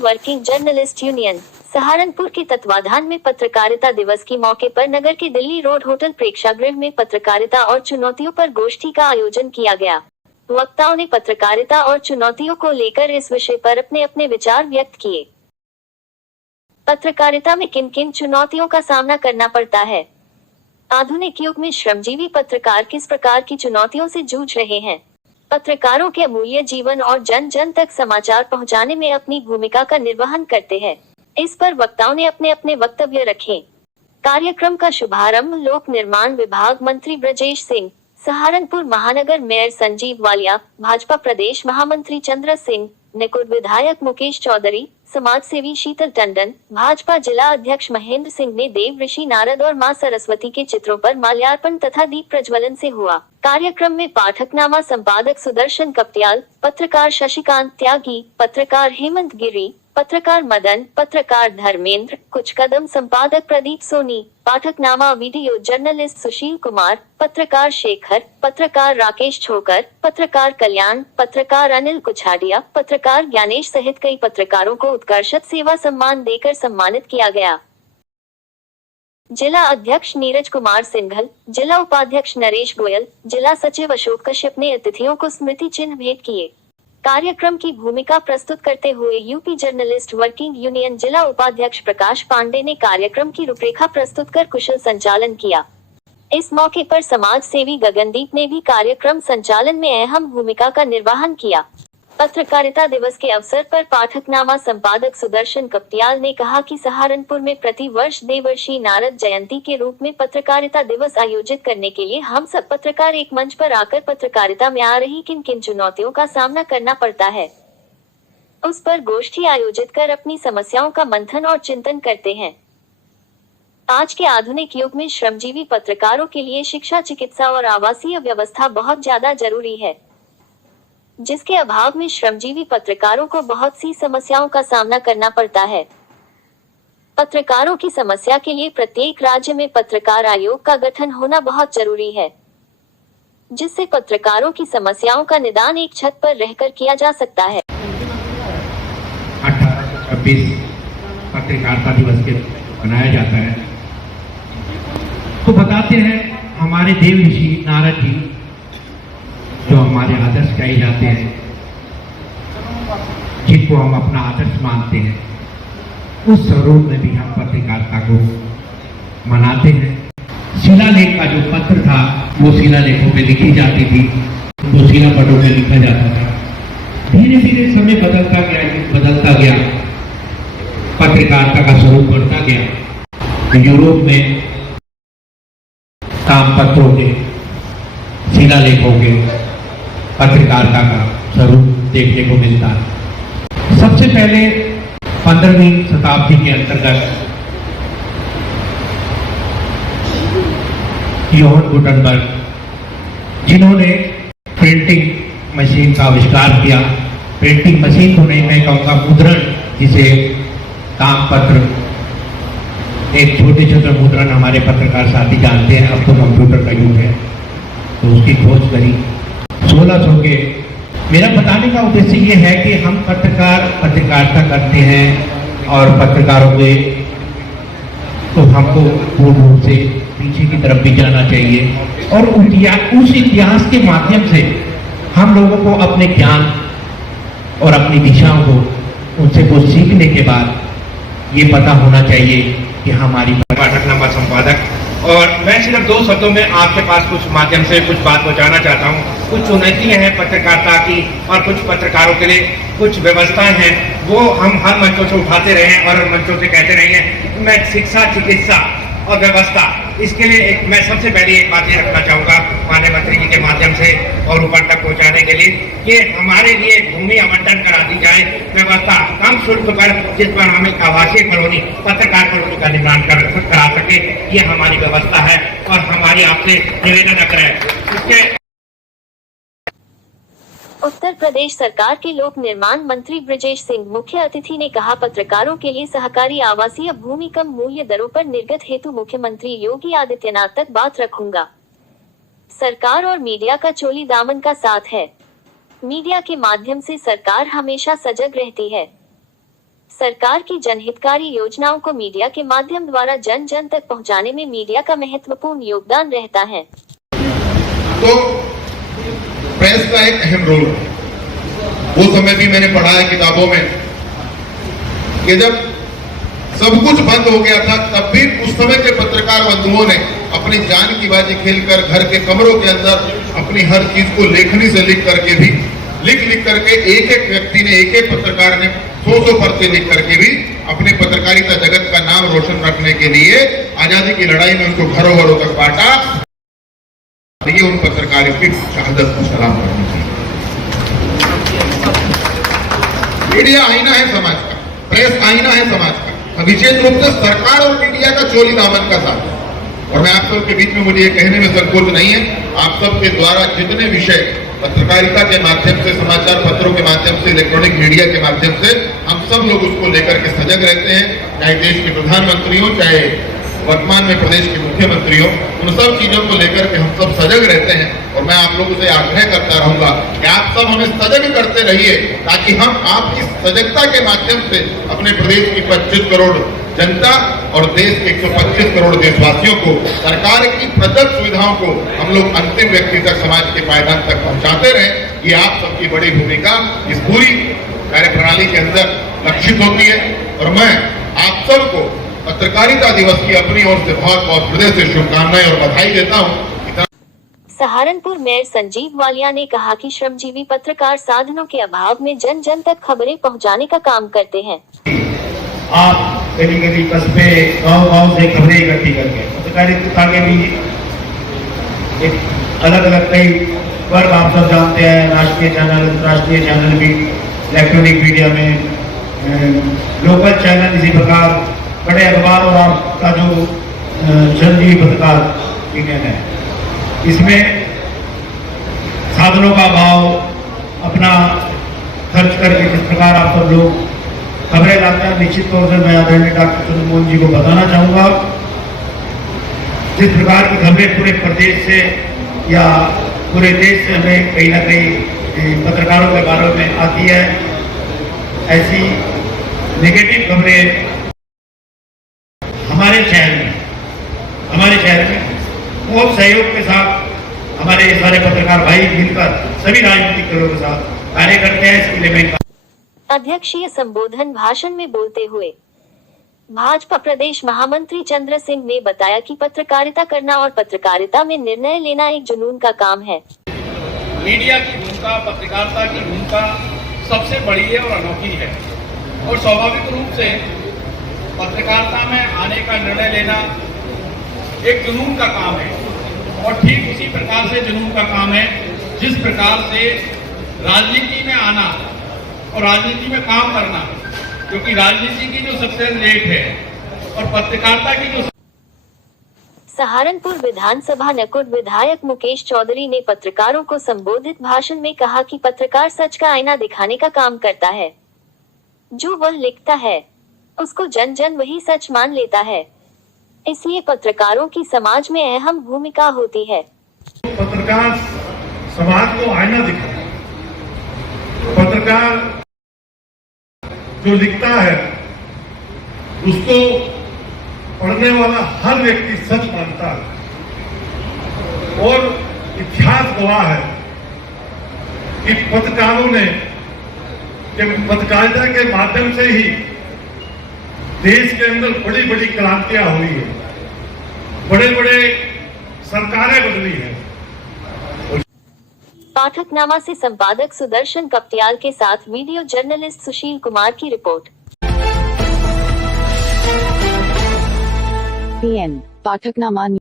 Working journalist union Saharanpur के तत्वाधान में पत्रकारिता दिवस के मौके पर नगर के दिल्ली रोड होटल प्रेक्षागृह में पत्रकारिता और चुनौतियों पर गोष्ठी का आयोजन किया गया। वक्ताओं ने पत्रकारिता और चुनौतियों को लेकर इस विषय पर अपने अपने विचार व्यक्त किए। पत्रकारिता में किन किन चुनौतियों का सामना करना पड़ता है? आधुनिक युग में श्रमजीवी पत्रकार किस प्रकार की चुनौतियों से जूझ रहे हैं? पत्रकारों के अमूल्य जीवन और जन जन तक समाचार पहुंचाने में अपनी भूमिका का निर्वहन करते हैं। इस पर वक्ताओं ने अपने अपने वक्तव्य रखे। कार्यक्रम का शुभारंभ लोक निर्माण विभाग मंत्री ब्रजेश सिंह, सहारनपुर महानगर मेयर संजीव वालिया, भाजपा प्रदेश महामंत्री चंद्र सिंह, निकुट विधायक मुकेश चौधरी, समाज सेवी शीतल टंडन, भाजपा जिला अध्यक्ष महेंद्र सिंह ने देव ऋषि नारद और मां सरस्वती के चित्रों पर माल्यार्पण तथा दीप प्रज्वलन से हुआ। कार्यक्रम में पाठकनामा संपादक सुदर्शन कपटियाल, पत्रकार शशिकांत त्यागी, पत्रकार हेमंत गिरी, पत्रकार मदन, पत्रकार धर्मेंद्र, कुछ कदम संपादक प्रदीप सोनी, पाठकनामा वीडियो जर्नलिस्ट सुशील कुमार, पत्रकार शेखर, पत्रकार राकेश छोकर, पत्रकार कल्याण, पत्रकार अनिल कुछाडिया, पत्रकार ज्ञानेश सहित कई पत्रकारों को उत्कर्षत सेवा सम्मान देकर सम्मानित किया गया। जिला अध्यक्ष नीरज कुमार सिंघल, जिला उपाध्यक्ष नरेश गोयल, जिला सचिव अशोक कश्यप ने अतिथियों को स्मृति चिन्ह भेंट किए। कार्यक्रम की भूमिका प्रस्तुत करते हुए यूपी जर्नलिस्ट वर्किंग यूनियन जिला उपाध्यक्ष प्रकाश पांडे ने कार्यक्रम की रूपरेखा प्रस्तुत कर कुशल संचालन किया। इस मौके पर समाज सेवी गगनदीप ने भी कार्यक्रम संचालन में अहम भूमिका का निर्वहन किया। पत्रकारिता दिवस के अवसर पर पाठकनामा संपादक सुदर्शन कपटियाल ने कहा कि सहारनपुर में प्रति वर्ष देवर्षि नारद जयंती के रूप में पत्रकारिता दिवस आयोजित करने के लिए हम सब पत्रकार एक मंच पर आकर पत्रकारिता में आ रही किन किन चुनौतियों का सामना करना पड़ता है, उस पर गोष्ठी आयोजित कर अपनी समस्याओं का मंथन और चिंतन करते हैं। आज के आधुनिक युग में श्रमजीवी पत्रकारों के लिए शिक्षा, चिकित्सा और आवासीय व्यवस्था बहुत ज्यादा जरूरी है, जिसके अभाव में श्रमजीवी पत्रकारों को बहुत सी समस्याओं का सामना करना पड़ता है। पत्रकारों की समस्या के लिए प्रत्येक राज्य में पत्रकार आयोग का गठन होना बहुत जरूरी है, जिससे पत्रकारों की समस्याओं का निदान एक छत पर रहकर किया जा सकता है। 1826 पत्रकारिता दिवस के मनाया जाता है, तो बताते हैं हमारे देव ऋषि नारद जी जो हमारे आदर्श कहे जाते हैं, जिनको हम अपना आदर्श मानते हैं, उस स्वरूप में भी हम पत्रकारिता को मनाते हैं। शिलालेख का जो पत्र था वो शिलालेखों में लिखी जाती थी, वो शिलापटों में लिखा जाता था। धीरे धीरे समय बदलता गया, पत्रकारिता का स्वरूप बढ़ता गया। यूरोप में तामपत्रों के, शिलालेखों के पत्रकारिता का स्वरूप देखने को मिलता है। सबसे पहले 15वीं शताब्दी के अंतर्गत योहन गुटेनबर्ग, जिन्होंने प्रिंटिंग मशीन का आविष्कार किया, प्रिंटिंग मशीन को नहीं, मैं कहूँगा मुद्रण, जिसे तामपत्र, एक छोटे छोटे मुद्रण हमारे पत्रकार साथी जानते हैं, अब तो कंप्यूटर का युग है, तो उसकी खोज करी 1600 के। मेरा बताने का उद्देश्य ये है कि हम पत्रकारिता करते हैं और पत्रकारों के, तो हमको पूर्ण रूप से पीछे की तरफ भी जाना चाहिए और उस इतिहास के माध्यम से हम लोगों को अपने ज्ञान और अपनी दिशाओं को उनसे कुछ सीखने के बाद ये पता होना चाहिए कि हमारी पाठकनामा संपादक, और मैं सिर्फ 2 शब्दों में आपके पास कुछ माध्यम से कुछ बात पहुंचाना चाहता हूं। कुछ चुनौतियां हैं पत्रकारिता की और कुछ पत्रकारों के लिए कुछ व्यवस्थाएं हैं, वो हम हर मंचों से उठाते रहे हैं और मंचों से कहते रहे हैं। मैं शिक्षा, चिकित्सा और व्यवस्था, इसके लिए मैं सबसे पहले एक बात ये रखना चाहूँगा माननीय मंत्री जी के माध्यम से और ऊपर तक पहुँचाने के लिए कि हमारे लिए भूमि आवंटन करा दी जाए, व्यवस्था कम शुल्क पर, जिस पर हम एक आवासीय कॉलोनी, पत्रकार कॉलोनी का निर्माण करा सके, ये हमारी व्यवस्था है और हमारी आपसे निवेदन है। इसके उत्तर प्रदेश सरकार के लोक निर्माण मंत्री ब्रजेश सिंह मुख्य अतिथि ने कहा, पत्रकारों के लिए सहकारी आवासीय भूमि कम मूल्य दरों पर निर्गत हेतु मुख्यमंत्री योगी आदित्यनाथ तक बात रखूंगा। सरकार और मीडिया का चोली दामन का साथ है। मीडिया के माध्यम से सरकार हमेशा सजग रहती है। सरकार की जनहितकारी योजनाओं को मीडिया के माध्यम द्वारा जन जन तक पहुंचाने में मीडिया का महत्वपूर्ण योगदान रहता है। तो प्रेस का एक अहम रोल है। वो समय भी मैंने पढ़ा है किताबों में कि जब सब कुछ बंद हो गया था, तब भी उस समय के पत्रकार बंधुओं ने अपनी जान की बाजी खेलकर घर के कमरों के अंदर अपनी हर चीज को लेखनी से लिख करके भी लिख करके एक एक व्यक्ति ने, एक एक पत्रकार ने 100 पर्चे लिख करके भी अपने पत्रकारिता जगत का नाम रोशन रखने के लिए आजादी की लड़ाई में उनको घरों घरों तक बांटा। ये उन पत्रकारों की शहादत को सलाम करनी चाहिए। मीडिया आईना है समाज का, प्रेस आईना है समाज का। विशेष रूप से सरकार और मीडिया का चोली दामन का साथ। और मैं आप सबके बीच में, मुझे ये कहने में संकोच नहीं है, आप सबके द्वारा जितने विषय पत्रकारिता के माध्यम से, समाचार पत्रों के माध्यम से, इलेक्ट्रॉनिक मीडिया के माध्यम से हम सब लोग उसको लेकर के सजग रहते हैं, चाहे देश के प्रधानमंत्री हो, चाहे वर्तमान में प्रदेश के मुख्यमंत्री हो, उन सब चीजों को लेकर के हम सब सजग रहते हैं। और मैं आप लोगों से आग्रह करता रहूंगा कि आप सब हमें सजग करते रहिए, ताकि हम आपकी सजगता के माध्यम से अपने प्रदेश की 25 करोड़ जनता और देश के 125 करोड़ देशवासियों को, सरकार की प्रदत्त सुविधाओं को हम लोग अंतिम व्यक्ति तक, समाज के पायदान तक पहुंचाते रहें। ये आप सबकी बड़ी भूमिका इस पूरी कार्यप्रणाली के अंदर लक्षित होती है। और मैं आप सबको पत्रकारिता दिवस की अपनी ओर से बहुत बहुत हृदय से शुभकामनाएं और बधाई देता हूँ। सहारनपुर मेयर संजीव वालिया ने कहा कि श्रमजीवी पत्रकार साधनों के अभाव में जन जन तक खबरें पहुंचाने का काम करते हैं। आप कभी कस्बे गांव से खबरें इकट्ठी करके पत्रकारिता के भी एक अलग अलग कई वर्ग आप सब जानते हैं, राष्ट्रीय चैनल, अंतर्राष्ट्रीय चैनल भी, इलेक्ट्रॉनिक मीडिया में लोकल चैनल, इसी प्रकार बड़े अखबार और आपका जो श्रमजीवी पत्रकार यूनियन है, इसमें साधनों का भाव अपना खर्च करके जिस प्रकार आप सब लोग खबरें लाते हैं, निश्चित तौर से मैं आदरणीय डॉक्टर चंद्रमोहन जी को बताना चाहूँगा, जिस प्रकार की खबरें पूरे प्रदेश से या पूरे देश से हमें कहीं ना कहीं पत्रकारों के बारे में आती है, ऐसी नेगेटिव खबरें हमारे शहर में बहुत सहयोग के साथ हमारे सारे पत्रकार भाई मिलकर सभी राजनीतिक दलों के साथ कार्य करते हैं। इसके लिए मैं अध्यक्षीय संबोधन भाषण में बोलते हुए भाजपा प्रदेश महामंत्री चंद्र सिंह ने बताया कि पत्रकारिता करना और पत्रकारिता में निर्णय लेना एक जुनून का काम है। मीडिया की भूमिका, पत्रकारिता की भूमिका सबसे बड़ी है और अनोखी है, और स्वाभाविक रूप से पत्रकारिता में आने का निर्णय लेना एक जुनून का काम है। और ठीक उसी प्रकार से जुनून का काम है जिस प्रकार से राजनीति में आना और राजनीति में काम करना, क्योंकि राजनीति की जो सक्सेस रेट है और पत्रकारिता की जो। सहारनपुर विधानसभा नकुट विधायक मुकेश चौधरी ने पत्रकारों को संबोधित भाषण में कहा कि पत्रकार सच का आईना दिखाने का काम करता है। जो वह लिखता है उसको जन जन वही सच मान लेता है, इसलिए पत्रकारों की समाज में अहम भूमिका होती है। पत्रकार समाज को आईना दिखाता है। पत्रकार जो लिखता है उसको पढ़ने वाला हर व्यक्ति सच मानता है। और इतिहास गवाह है कि पत्रकारों ने पत्रकारिता के माध्यम से ही देश के अंदर बड़ी बड़ी क्रांतियां हुई है, बड़े बड़े सरकारें बदली हैं। पाठकनामा से संपादक सुदर्शन कप्तियाल के साथ वीडियो जर्नलिस्ट सुशील कुमार की रिपोर्ट। PN पाठकनामा।